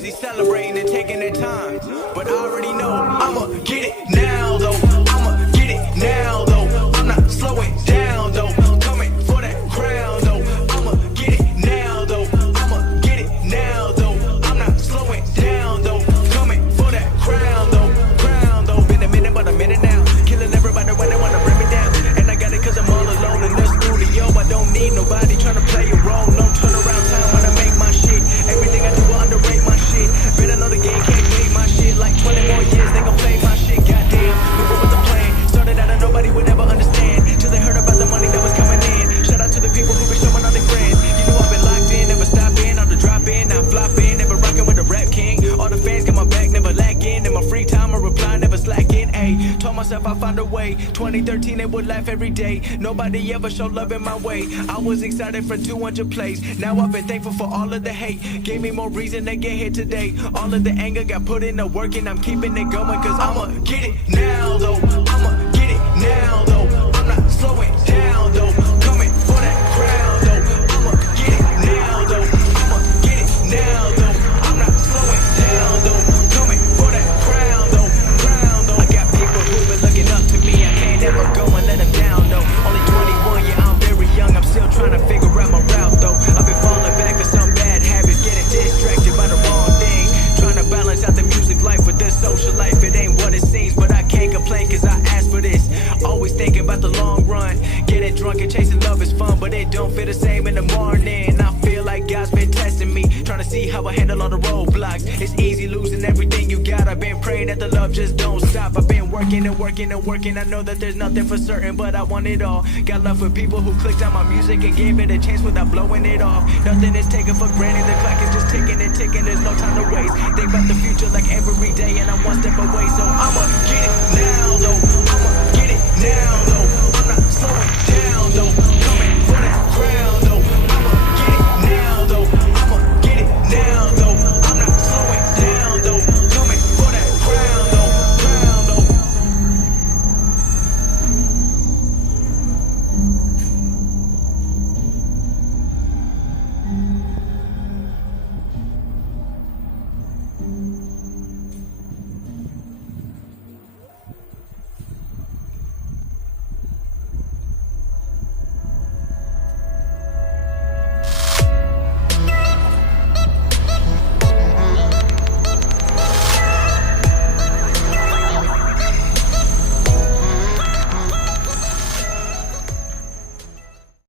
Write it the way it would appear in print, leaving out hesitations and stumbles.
busy celebrating and taking their time. But I already know I'ma get it now though. I'ma get it now though. I'm not slowing down though. Coming for that crown though. I'ma get it now though. I'ma get it now though. I'm not slowing down though. Coming for that crown though. Crown though. Been a minute but a minute now. Killing everybody when they wanna bring me down. And I got it cause I'm all alone in the studio. I don't need nobody trying to play a role. No turnaround time when I make my shit. Everything I do will underrate my shit. Better know the game can't wait my shit. Like 20 more years they gon' play my shit. Goddamn, moving with the plan. Started out and nobody would ever understand till they heard about the money that was coming in. Shout out to the people who been showing all their friends. You know I've been locked in, never stopping. On the drop in, not flopping. Never rocking with the rap king. All the fans got my back, never lacking. In my free time I reply, never slacking. Ayy, told myself I'd find a way. 2013 they would laugh every day. Nobody ever showed love in my way. I was excited for 200 plays. Now I've been thankful for all of the hate. Gave me more reason to get here today. All of the anger got put in the work and I'm keeping it going. Cause I'ma get it now though. I'ma get it now though. I'm not slowing down though. Coming for that crown though. I'ma get it now though. I'ma get it now though. I'm not slowing down though. Coming for that crown though. Crown though. I got people who been looking up to me. I can't ever go and let them down though. Only 21, yeah, I'm very young. I'm still trying to figure out my route though. I've been falling back on some bad habits, getting distracted by the wrong thing. Trying to balance out the music life with the social life. It ain't what it seems, but I can't complain cause I asked for this. Always thinking about the long run. Getting drunk and chasing love is fun, but it don't feel the same in the morning. I feel like God's been testing me, trying to see how I handle all the roadblocks. It's easy losing everything you got. I've been praying that the love just don't stop. I've been working and working and working. I know that there's nothing for certain, but I want it all. Got love for people who clicked on my music and gave it a chance without blowing it off. Nothing is taken for granted. The clock is just ticking and ticking. There's no time to waste. Think about the future like every day, and I'm one step away, so